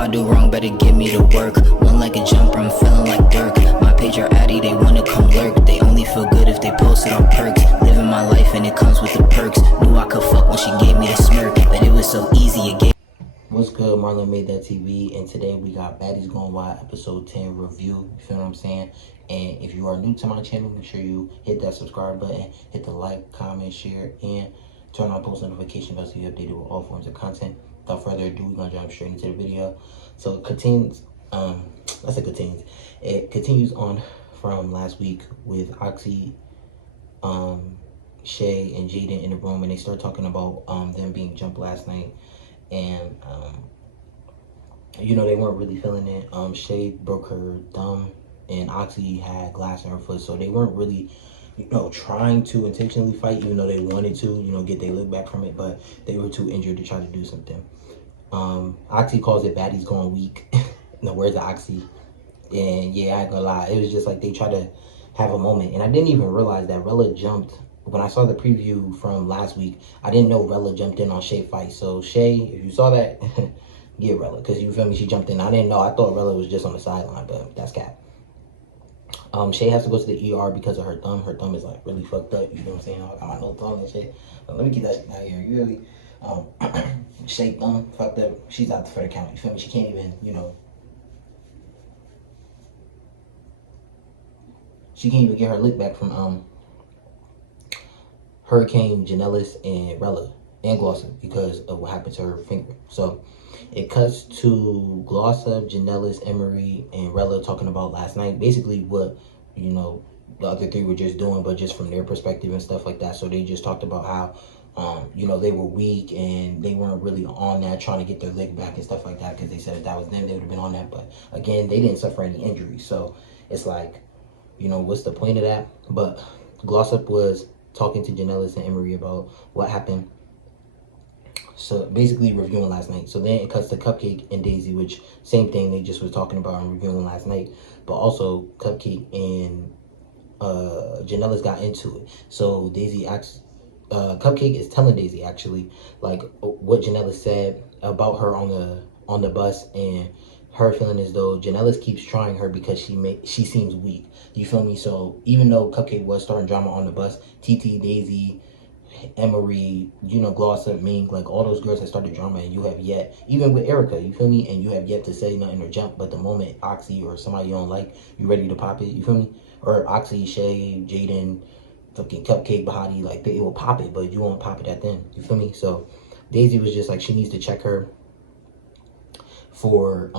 I do wrong, better give me the work. One like a jumper, I'm feeling like Dirk. My page are addy, they wanna come lurk. They only feel good if they post it on perks. Living my life and it comes with the perks. Knew I could fuck when she gave me the smirk, but it was so easy, it gave. What's good, MarlonmadethatTV, and today we got Baddies Gone episode 10 review. You feel what I'm saying? And if you are new to my channel, make sure you hit that subscribe button, hit the like, comment, share, and turn on post notification bells so you're updated with all forms of content. Without further ado, we're gonna jump straight into the video. So it continues. It continues on from last week with OXY, Shay, and Jaden in the room, and they start talking about them being jumped last night. And you know, they weren't really feeling it. Shay broke her thumb and OXY had glass in her foot, so they weren't really, you know, trying to intentionally fight, even though they wanted to, you know, get their look back from it, but they were too injured to try to do something. OXY calls it Baddies Gone week. In the words of OXY. And yeah, I ain't gonna lie, it was just like they tried to have a moment, and I didn't even realize that Rella jumped. When I saw the preview from last week, I didn't know Rella jumped in on Shay fight. So Shay, if you saw that, get Rella, because you feel me, she jumped in. I didn't know. I thought Rella was just on the sideline, but that's cap. Shay has to go to the ER because of her thumb. Her thumb is like really fucked up. You know what I'm saying? I got my no thumb and shit. But let me keep that shit out here. You really, Shay thumb fucked up. She's out for the count. You feel me? She can't even, you know. She can't even get her lick back from Hurricane, Janellis, and Rella, and Glossa, because of what happened to her finger. So it cuts to Glossa, Janellis, Emery, and Rella talking about last night. Basically what, you know, the other three were just doing, but just from their perspective and stuff like that. So they just talked about how, you know, they were weak and they weren't really on that, trying to get their leg back and stuff like that, because they said if that was them, they would have been on that. But again, they didn't suffer any injuries. So it's like, you know, what's the point of that? But Glossop was talking to Janellis and Emery about what happened. So basically reviewing last night. So then it cuts to Cupcake and Daisy, which same thing they just was talking about and reviewing last night. But also Cupcake and Janellis got into it. So Daisy asks, Cupcake is telling Daisy actually like what Janellis said about her on the bus, and her feeling as though Janellis keeps trying her because she seems weak. You feel me? So even though Cupcake was starting drama on the bus, TT, Daisy, Emery, you know, Glossa, Mink, like all those girls that started drama, and you have yet, even with Erica, you feel me? And you have yet to say nothing or jump. But the moment OXY or somebody you don't like, you ready to pop it, you feel me? Or OXY, Shay, Jaden, fucking Cupcake, Bahati, like it will pop it, but you won't pop it at them. You feel me? So Daisy was just like, she needs to check her for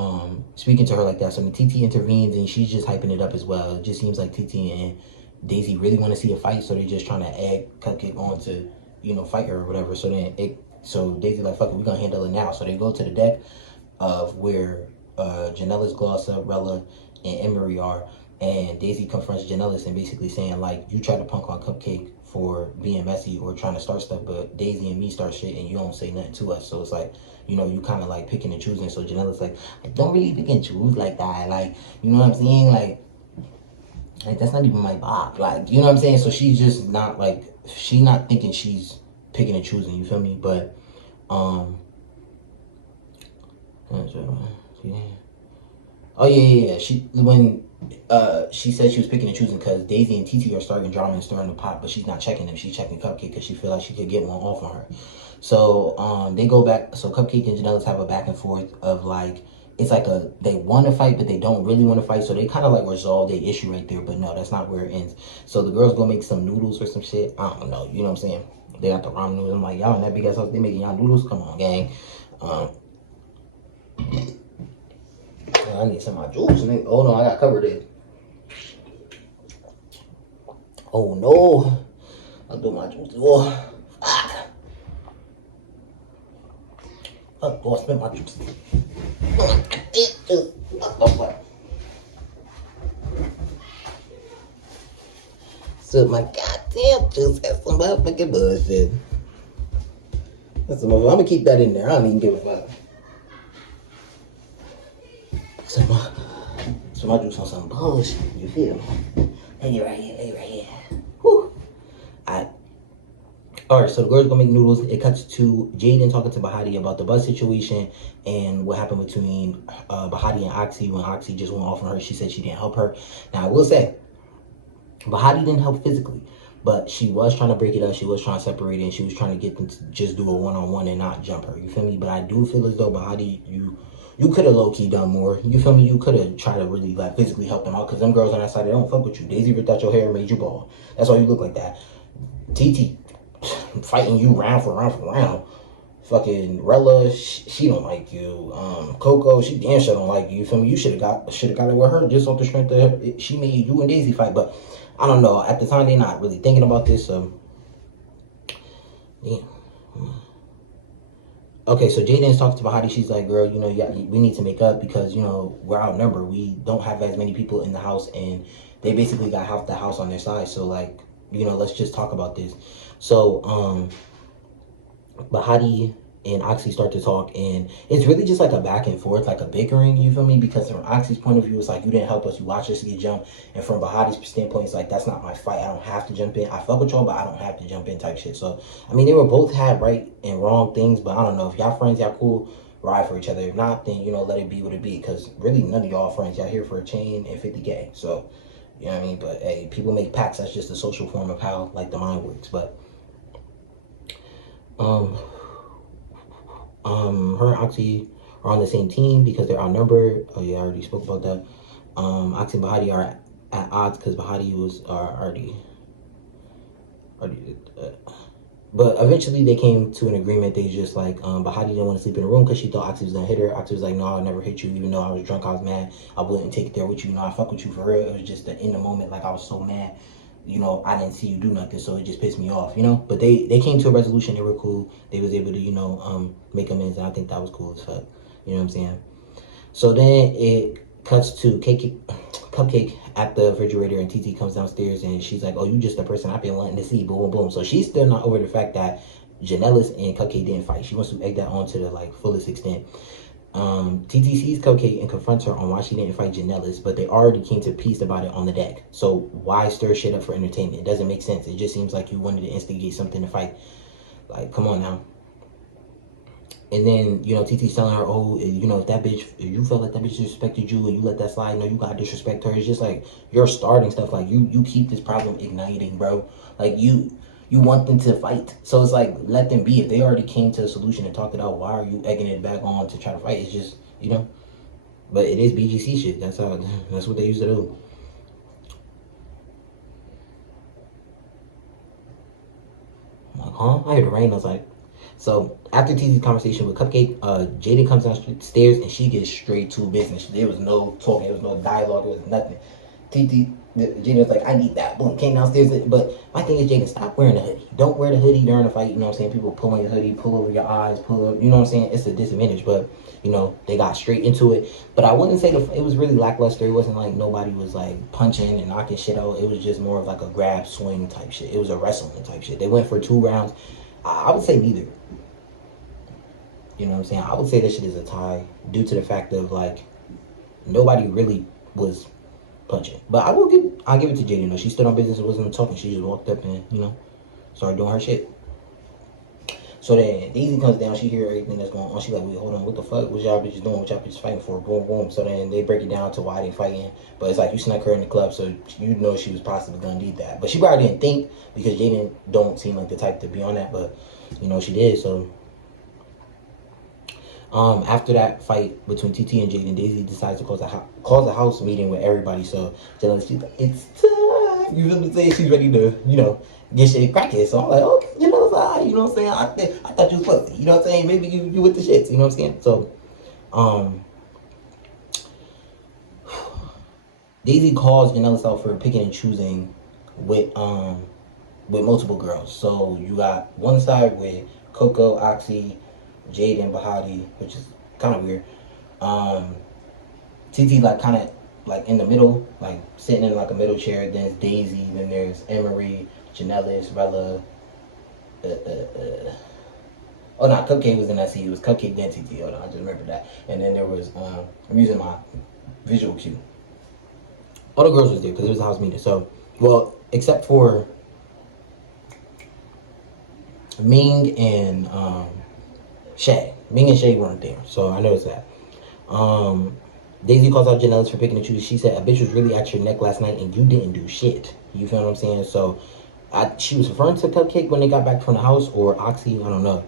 speaking to her like that. So the TT intervenes and she's just hyping it up as well. It just seems like TT and Daisy really want to see a fight, so they're just trying to egg Cupcake on to, you know, fight her or whatever. So then so Daisy like, fuck it, we're gonna handle it now. So they go to the deck of where Janellis, Glossa, Rella, and Emery are, and Daisy confronts Janellis and basically saying like, you try to punk on Cupcake for being messy or trying to start stuff, but Daisy and me start shit and you don't say nothing to us. So it's like, you know, you kind of like picking and choosing. So Janellis like, I don't really pick and choose like that. Like, you know what I'm saying? Like that's not even my vibe. Like, you know what I'm saying? So she's just not like, she's not thinking she's picking and choosing. You feel me? But oh yeah. She said she was picking and choosing because Daisy and TT are starting drama and stirring the pot, but she's not checking them. She's checking Cupcake because she feel like she could get one off on her. So they go back. So Cupcake and Janellis have a back and forth of like, it's like they want to fight, but they don't really want to fight. So they kind of like resolve their issue right there, but no, that's not where it ends. So the girls go make some noodles or some shit. I don't know. You know what I'm saying? They got the ramen noodles. I'm like, y'all in that big ass house, they making y'all noodles? Come on, gang. I need some of my juice. Oh no, I got covered it. Oh no, I'll do my juice. Oh, fuck. Oh, I spent my juice. So my goddamn juice has some motherfucking bullshit. That's some motherfucker. I'm gonna keep that in there. I don't even give a fuck. So my juice on some bullshit. You feel me? Hey, right here. Whew. All right, so the girls gonna make noodles. It cuts to Jaden talking to Bahati about the bus situation and what happened between Bahati and Oxy when Oxy just went off on her. She said she didn't help her. Now I will say, Bahati didn't help physically, but she was trying to break it up. She was trying to separate it, and she was trying to get them to just do a one-on-one and not jump her. You feel me? But I do feel as though Bahati, you could have low-key done more. You feel me? You could have tried to really like physically help them out, because them girls on that side, they don't fuck with you. Daisy ripped out your hair and made you bald. That's why you look like that. TT fighting you round for round for round. Fucking Rella, she don't like you. Coco, she damn sure don't like you. You feel me? You should have got it with her just off the strength of her. She made you and Daisy fight, but I don't know. At the time, they're not really thinking about this. Yeah. Okay, so Jaden's talking to Bahati. She's like, girl, we need to make up because, we're outnumbered. We don't have as many people in the house, and they basically got half the house on their side. So, like, let's just talk about this. So, Bahati and Oxy start to talk, and it's really just like a back and forth, like a bickering, you feel me? Because from Oxy's point of view, it's like, you didn't help us, you watched us get jumped. And from Bahati's standpoint, it's like, that's not my fight, I don't have to jump in. I fuck with y'all, but I don't have to jump in type shit. So, I mean, they were both had right and wrong things, but I don't know. If y'all friends, y'all cool, ride for each other. If not, then, let it be what it be. Because really, none of y'all friends. Y'all here for a chain and 50K. So, you know what I mean? But, hey, people make pacts. That's just a social form of how, like, the mind works. But, her and Oxy are on the same team because they're outnumbered. Oh yeah, I already spoke about that. Oxy and Bahati are at odds because Bahati was already but eventually they came to an agreement. They just like, Bahati didn't want to sleep in the room because she thought Oxy was gonna hit her. Oxy was like, no, I'll never hit you, even though I was drunk, I was mad. I wouldn't take it there with you. I fuck with you for real. It was just that in the moment, like I was so mad. I didn't see you do nothing, so it just pissed me off, But they came to a resolution. They were cool. They was able to, make amends, and I think that was cool as fuck. You know what I'm saying? So then it cuts to Cupcake at the refrigerator, and TT comes downstairs, and she's like, oh, you just the person I've been wanting to see, boom, boom, boom. So she's still not over the fact that Janellis and Cupcake didn't fight. She wants to egg that on to the, like, fullest extent. TT sees Cupcake and confronts her on why she didn't fight Janellis, but they already came to peace about it on the deck. So why stir shit up for entertainment? It doesn't make sense. It just seems like you wanted to instigate something to fight. Like, come on now. And then, TT's telling her, oh, if you felt like that bitch disrespected you and you let that slide, you gotta disrespect her. It's just like, you're starting stuff. Like, you keep this problem igniting, bro. Like, you want them to fight. So it's like, let them be. If they already came to a solution and talked it out, why are you egging it back on to try to fight? It's just, But it is BGC shit. That's what they used to do. I'm like, huh? I heard the rain. I was like, so after TT's conversation with Cupcake, Jaden comes downstairs and she gets straight to business. There was no talking. There was no dialogue. There was nothing. Jaden was like, I need that. Boom, came downstairs. But my thing is, Jaden, stop wearing the hoodie. Don't wear the hoodie during the fight. You know what I'm saying? People pull on your hoodie, pull over your eyes, pull up. You know what I'm saying? It's a disadvantage. But, they got straight into it. But I wouldn't say it was really lackluster. It wasn't like nobody was like punching and knocking shit out. It was just more of like a grab swing type shit. It was a wrestling type shit. They went for 2 rounds. I would say neither. You know what I'm saying? I would say this shit is a tie due to the fact of, like, nobody really was punching. But I'll give it to Jaden, though. She stood on business and wasn't talking. She just walked up and, started doing her shit. So then Daisy comes down. She hear everything that's going on. She like, wait, hold on. What the fuck? What y'all bitches doing? What y'all bitches fighting for? Boom, boom. So then they break it down to why they fighting. But it's like, you snuck her in the club, so she was possibly going to need that. But she probably didn't think, because Jaden don't seem like the type to be on that. But, she did, so... after that fight between TT and Jaden, Daisy decides to cause a house meeting with everybody. So Janellis, she's like, it's time. You feel what I'm saying? She's ready to, get shit cracking. So I'm like, okay, Janellis, you know what I'm saying? I thought you was pussy. You know what I'm saying? Maybe you with the shits. You know what I'm saying? So, Daisy calls Janellis out for picking and choosing with multiple girls. So you got one side with Coco, Oxy, Jaden, Bahati, which is kind of weird. TT like kind of like in the middle, like sitting in like a middle chair. Then there's Daisy, then there's Emery, Janellis, Rella. Oh no, Cupcake was in that seat. It was Cupcake then TT. Hold on, I just remember that. And then there was I'm using my visual cue. All the girls was there because it was a house meeting. So, well, except for Ming and Shay. Ming and Shay weren't there, so I noticed that. Daisy calls out Janellis for picking and choosing. She said, a bitch was really at your neck last night and you didn't do shit. You feel what I'm saying? So, she was referring to Cupcake when they got back from the house, or Oxy, I don't know.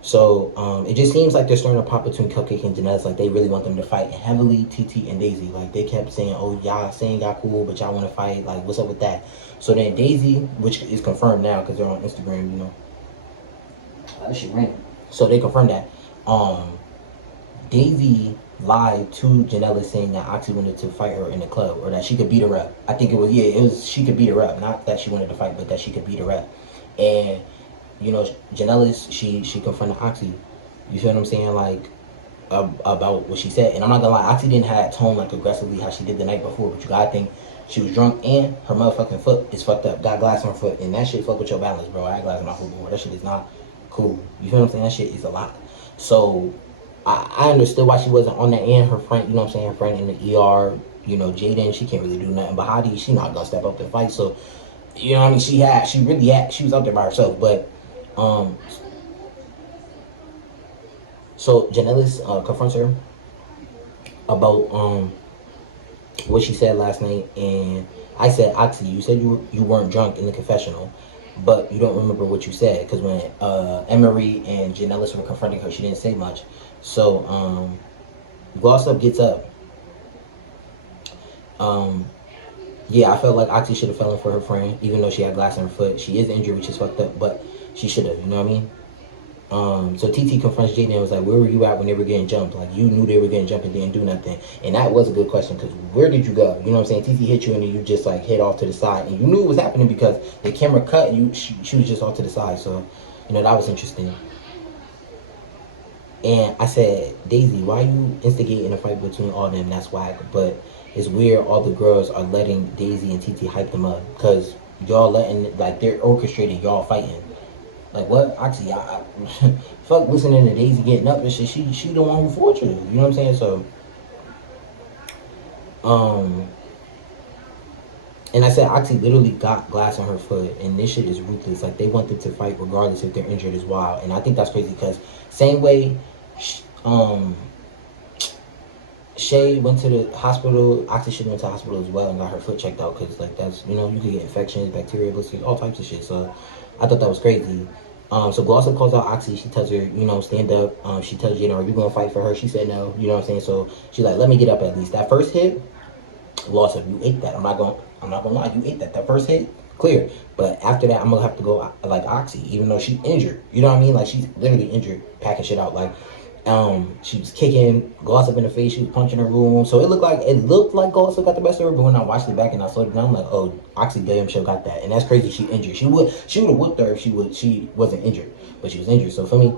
So, it just seems like they're starting to pop between Cupcake and Janellis. Like, they really want them to fight heavily, TT and Daisy. Like, they kept saying, oh, y'all saying y'all cool, but y'all want to fight. Like, what's up with that? So then Daisy, which is confirmed now because they're on Instagram, you know. That shit random. So they confirmed that. Daisy lied to Janellis saying that Oxy wanted to fight her in the club, or that she could beat her up. I think it was she could beat her up. Not that she wanted to fight, but that she could beat her up. And, you know, Janellis, she confronted Oxy. You feel what I'm saying? Like, about what she said. And I'm not gonna lie, Oxy didn't have that tone like aggressively how she did the night before, but you gotta think she was drunk and her motherfucking foot is fucked up. Got glass on her foot, and that shit fuck with your balance, bro. I had glass on my foot before. That shit is not cool. You feel what I'm saying? That shit is a lot. So I understood why she wasn't on that end. Her friend, you know what I'm saying, her friend in the ER, you know, Jaden, she can't really do nothing. But Hadi, she not gonna step up to fight. So, you know what I mean? She was up there by herself. But so Janellis confronts her about what she said last night, and I said, Oxy, you said you weren't drunk in the confessional, but you don't remember what you said, because when Emery and Janellis were confronting her, she didn't say much. So Gloss Up gets up. Yeah, I felt like Oxy should have fallen for her friend, even though she had glass in her foot. She is injured, which is fucked up, but she should have, you know what I mean? So TT confronts Jaden and was like, where were you at when they were getting jumped? Like, you knew they were getting jumped and didn't do nothing. And that was a good question, because where did you go? You know what I'm saying? TT hit you and then you just like hit off to the side. And you knew it was happening because the camera cut and she was just off to the side. So, you know, that was interesting. And I said, Daisy, why you instigating a fight between all of them? That's whack. But it's weird all the girls are letting Daisy and TT hype them up, because y'all letting, like, they're orchestrating y'all fighting. Like, what? Oxy, fuck listening to Daisy getting up and shit. She the one who fought you. You know what I'm saying? So, and I said Oxy literally got glass on her foot, and this shit is ruthless. Like, they want them to fight regardless if they're injured as well. And I think that's crazy, because same way Shay went to the hospital, Oxy should went to the hospital as well and got her foot checked out, because, like, that's, you know, you could get infections, bacteria, blisters, all types of shit. So I thought that was crazy. So Glossa calls out Oxy. She tells her, you know, stand up. She tells Jada, are you going to fight for her? She said no. You know what I'm saying? So she's like, let me get up at least. That first hit, Glossa, you ate that. I'm not gonna lie, you ate that. That first hit, clear. But after that, I'm gonna have to go like Oxy, even though she's injured. You know what I mean? Like, she's literally injured, packing shit out. Like, she was kicking Gloss up in the face. She was punching her room. So it looked like Gloss got the best of her. But when I watched it back and I saw it down, I'm like, oh, Oxy damn sure got that. And that's crazy. She injured. She would have whooped her if she wasn't injured, but she was injured. So for me,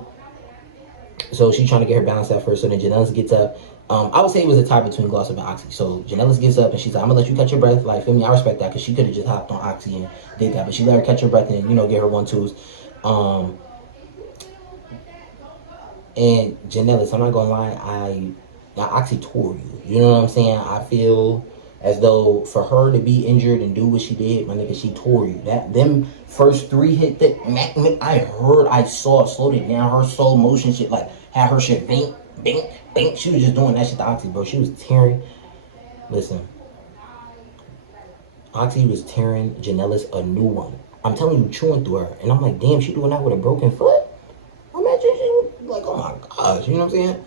so she's trying to get her balance at first. So then Janellis gets up. I would say it was a tie between Gloss up and Oxy. So Janellis gets up and she's like, I'm gonna let you catch your breath. Like, feel me? I respect that, because she could have just hopped on Oxy and did that, but she let her catch her breath and, you know, get her 1-2s. And Janellis, I'm not gonna lie, Oxy tore you. You know what I'm saying? I feel as though for her to be injured and do what she did, my nigga, she tore you. Them first 3 hit that, I saw, slowed it down. Her slow motion shit, like, had her shit bink, bink, bink. She was just doing that shit to Oxy, bro. She was tearing. Listen, Oxy was tearing Janellis a new one. I'm telling you, chewing through her. And I'm like, damn, she doing that with a broken foot? Imagine she was like, oh my gosh, you know what I'm saying?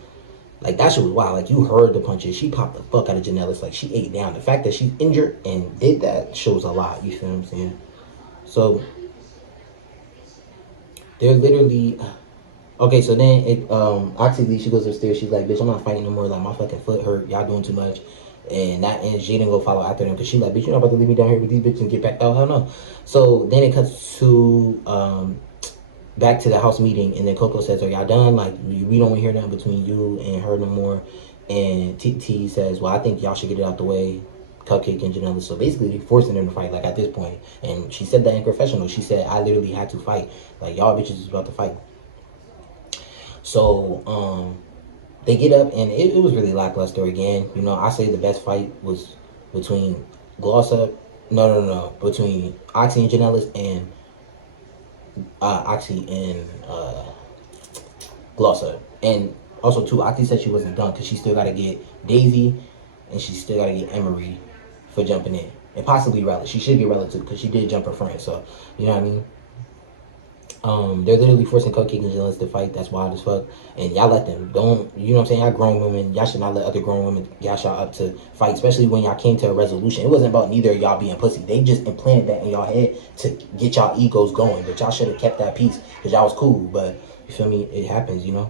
Like, that shit was wild. Like, you heard the punches. She popped the fuck out of Janellis. Like, she ate down. The fact that she's injured and did that shows a lot. You feel what I'm saying? So, they're literally... Okay, so then Oxy leaves. She goes upstairs. She's like, bitch, I'm not fighting no more. Like, my fucking foot hurt. Y'all doing too much. And that ends. Jaden go follow after them, because she like, bitch, you're not about to leave me down here with these bitches and get back out. Hell no. So then it cuts to... back to the house meeting, and then Coco says, are y'all done? Like, we don't want to hear nothing between you and her no more. And TT says, well, I think y'all should get it out the way, Cupcake and Janella. So basically, they're forcing them to fight, like, at this point. And she said that in confessional. She said, I literally had to fight. Like, y'all bitches is about to fight. So, they get up, and it was really lackluster again. You know, I say the best fight was between between Oxy and Janellis and Oxy and Glossa. And also too, Oxy said she wasn't done because she still got to get Daisy and she still got to get Emery for jumping in. And possibly Rella. She should get Rella too because she did jump her friend. So, you know what I mean? They're literally forcing Cupcake and Jealous to fight. That's wild as fuck. And y'all let them. Don't, you know what I'm saying? Y'all grown women. Y'all should not let other grown women gas y'all up to fight, especially when y'all came to a resolution. It wasn't about neither of y'all being pussy. They just implanted that in y'all head to get y'all egos going. But y'all should have kept that peace because y'all was cool. But, you feel me? It happens, you know?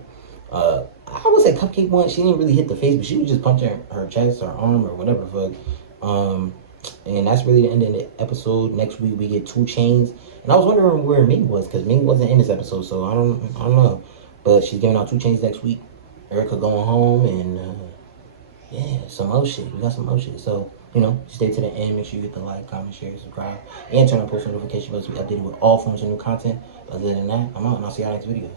I would say Cupcake won. She didn't really hit the face, but she was just punching her chest or arm or whatever the fuck. And that's really the end of the episode. Next week we get 2 Chainz. And I was wondering where Ming was, because Ming wasn't in this episode, so I don't know. But she's giving out 2 Chainz next week. Erica going home, and yeah, some more shit. We got some more shit. So, you know, stay to the end. Make sure you hit the like, comment, share, subscribe, and turn on post notification bells. We updated with all forms of new content. Other than that, I'm out, and I'll see y'all next video.